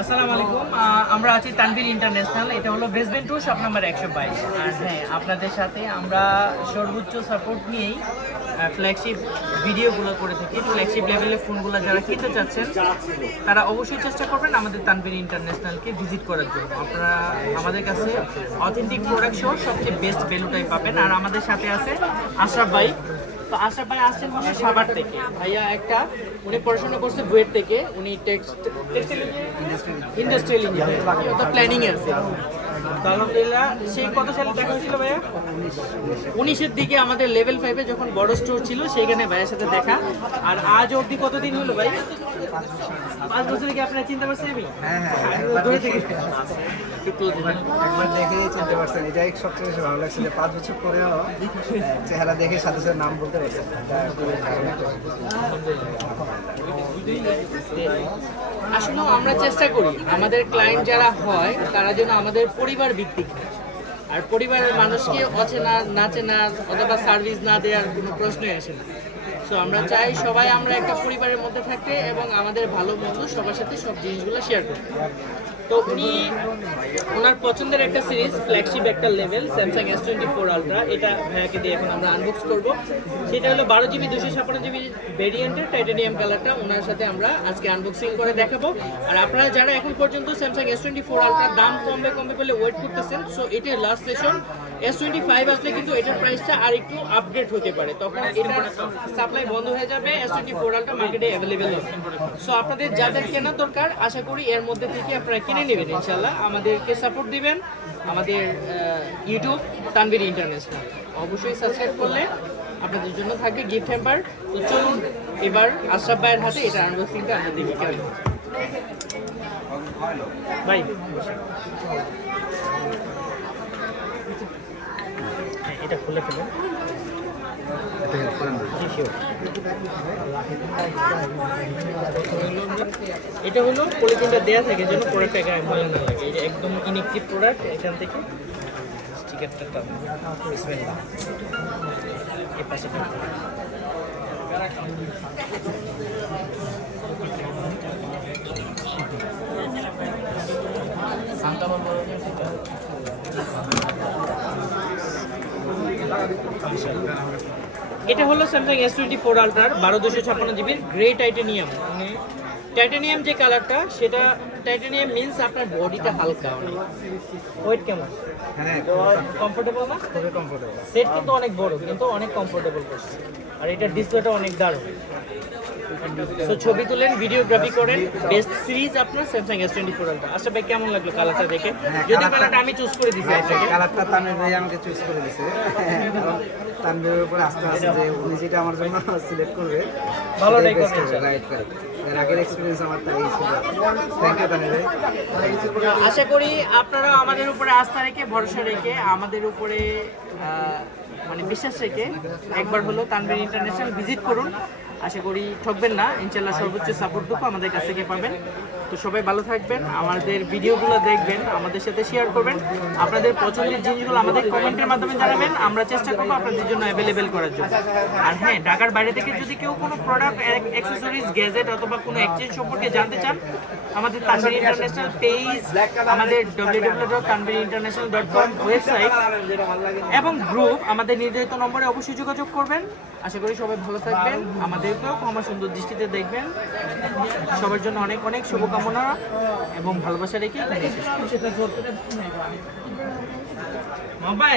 আসসালামু আলাইকুম। আমরা আছি তানবির ইন্টারন্যাশনাল। এটা হলো বেসবেন টু, শপ নাম্বার একশো বাইশ। আর হ্যাঁ আপনাদের সাথে আমরা সর্বোচ্চ সাপোর্ট নিয়েই ফ্ল্যাগশিপ ভিডিওগুলো করে থাকি। ফ্ল্যাগশিপ লেভেলের ফোনগুলো যারা কিনতে চাচ্ছেন, তারা অবশ্যই চেষ্টা করবেন আমাদের তানবির ইন্টারন্যাশনালকে ভিজিট করার জন্য। আপনারা আমাদের কাছে অথেন্টিক প্রোডাক্ট সহ সবচেয়ে বেস্ট ভ্যালুটাই পাবেন। আর আমাদের সাথে আছে আশরাফ ভাই। তো আশরাফ ভাই আসছেন হচ্ছে সাভার থেকে। ভাইয়া একটা উনি পড়াশোনা করছে বুয়েট থেকে উনি টেক্সট ইন্ডাস্ট্রিয়াল ইঞ্জিনিয়ার তো প্ল্যানিং এ আছে। আলহামদুলিল্লাহ সেই কত সালে দেখা হয়েছিল ভাইয়া? উনিশের দিকে আমাদের লেভেল ফাইভে যখন বড় স্টোর ছিল সেইখানে ভাইয়ের সাথে দেখা। আর আজ অবধি কতদিন হলো ভাই পাঁচ বছর কি আপনারা চিন্তা পারছেন আমি? হ্যাঁ হ্যাঁ থেকে। একটু একবার দেখেই চিনতে পারছেন। এটাই সবচেয়ে বেশি ভালো লাগছে। যে পাঁচ বছর পরেও চেহারা দেখে সাথে সাথে নাম বলতে পারছেন। আসলে আমরা চেষ্টা করি। আমাদের ক্লায়েন্ট যারা হয় তারা যেন আমাদের পরিবার ভিত্তিক আর পরিবারের মানুষকে অচেনা না চেনা অথবা সার্ভিস না দেওয়ার কোনো প্রশ্নই আসে না। সো আমরা চাই সবাই আমরা একটা পরিবারের মধ্যে থাকতে এবং আমাদের ভালো মন্দ সবার সাথে সব জিনিসগুলো শেয়ার করতে। তো উনি, ওনার পছন্দের একটা সিরিজ ফ্ল্যাগশিপ একটা level Samsung S twenty four ultra এটা ভাইয়াকে দিয়ে এখন আমরা আনবক্স করব। সেটা হলো বারো জিবি দুশো ছাপ্পান্ন জিবি ভেরিয়েন্টের টাইটানিয়াম কালারটা ওনার সাথে আমরা আজকে আনবক্সিং করে দেখাবো। আর আপনারা যারা এখন পর্যন্ত স্যামসাং এস টোয়েন্টি ফোর আলট্রার দাম কমবে কমবে বলে ওয়েট করতেছেন সো এটাই last session S twenty five আসলে কিন্তু এটার প্রাইসটা আর একটু আপডেট হতে পারে। তখন এটার সাপ্লাই বন্ধ হয়ে যাবে এস টোয়েন্টি ফোর আলট্রা মার্কেটে অ্যাভেলেবেল হবে। সো আপনাদের যাদের কেনা দরকার, আশা করি এর মধ্যে থেকে আপনারা কিনে নেবেন ইনশাল্লাহ আমাদেরকে সাপোর্ট দিবেন আমাদের ইউটিউব তানবির ইন্টারন্যাশনাল অবশ্যই সাবস্ক্রাইব করলে আপনাদের জন্য থাকবে গিফট হ্যাম্পার তো চলুন, এবার আশরাফ ভাইয়ের হাতে এটা আনবক্সিংটা আমরা দেখি, কেমন? ভাই এটা খুলে ফেলেন. এটা হলো পলিথিনটা দেয়া থাকে যেন প্রোডাক্টটা গায়ে ময়লা না লাগে। এটা একদম ইনেকটিভ প্রোডাক্ট এখান থেকে স্টিকারটা টান। এই পাশে টান। এটা হলো স্যামসাং এস টোয়েন্টি ফোর আলট্রার বারো দুশো ছাপ্পান্ন জিবির গ্রে টাইটেনিয়াম মানে টাইটেনিয়াম যে কালারটা সেটা টাইটেনিয়াম মিন্স আপনার বডিটা হালকা। অনেক ওয়েট কেমন? হ্যাঁ কমফোর্টেবল না? খুবই কমফোর্টেবল সেট কিন্তু অনেক বড় কিন্তু অনেক কমফোর্টেবল করছে। আর এটা ডিসপ্লেটা অনেক দারুণ। সো ছবি তুলেন ভিডিওগ্রাফি করেন বেস্ট সিরিজ আপনার Samsung S twenty four ultra আচ্ছা ভাই কেমন লাগল কালারটা দেখে? যদি কালারটা আমি চুজ করে দিছি আপনাকে কালারটা তানভীর ভাই আমাকে চুজ করে দিছে। তানভীরের উপরে আস্থা আছে যে উনি যেটা আমার জন্য সিলেক্ট করবে ভালোটাই করবে, রাইট রাইট এর আগের এক্সপিরিয়েন্স আমার তাই ছিল। থ্যাংক ইউ তানভীর ভাই। আশা করি আপনারা আমাদের উপরে আস্থা রেখে ভরসা রেখে আমাদের উপরে মানে বিশ্বাস রেখে একবার হলো তানভীর ইন্টারন্যাশনাল ভিজিট করুন। আশা করি ঠকবেন না। ইনশাল্লাহ সর্বোচ্চ সাপোর্টটুকু আমাদের কাছ থেকে পাবেন। তো সবাই ভালো থাকবেন, আমাদের ভিডিওগুলো দেখবেন, আমাদের সাথে শেয়ার করবেন। আপনাদের পছন্দের জিনিসগুলো আমাদের কমেন্টের মাধ্যমে জানাবেন, আমরা চেষ্টা করব আপনাদের জন্য অ্যাভেলেবেল করার জন্য। আর হ্যাঁ ঢাকার বাইরে থেকে যদি কেউ কোনো প্রোডাক্ট অ্যাক্সেসরিজ গ্যাজেট অথবা কোনো এক্সচেঞ্জ সম্পর্কে জানতে চান, আমাদের তানভীর ইন্টারন্যাশনাল পেজ আমাদের www.tanvirinternational.com ওয়েবসাইট এবং গ্রুপ আমাদের নির্ধারিত নম্বরে অবশ্যই যোগাযোগ করবেন। আশা করি সবাই ভালো থাকবেন, আমাদেরকেও ক্ষমা সুন্দর দৃষ্টিতে দেখবেন। সবার জন্য অনেক অনেক শুভকামনা। এবং ভালোবাসা রেখে। বাই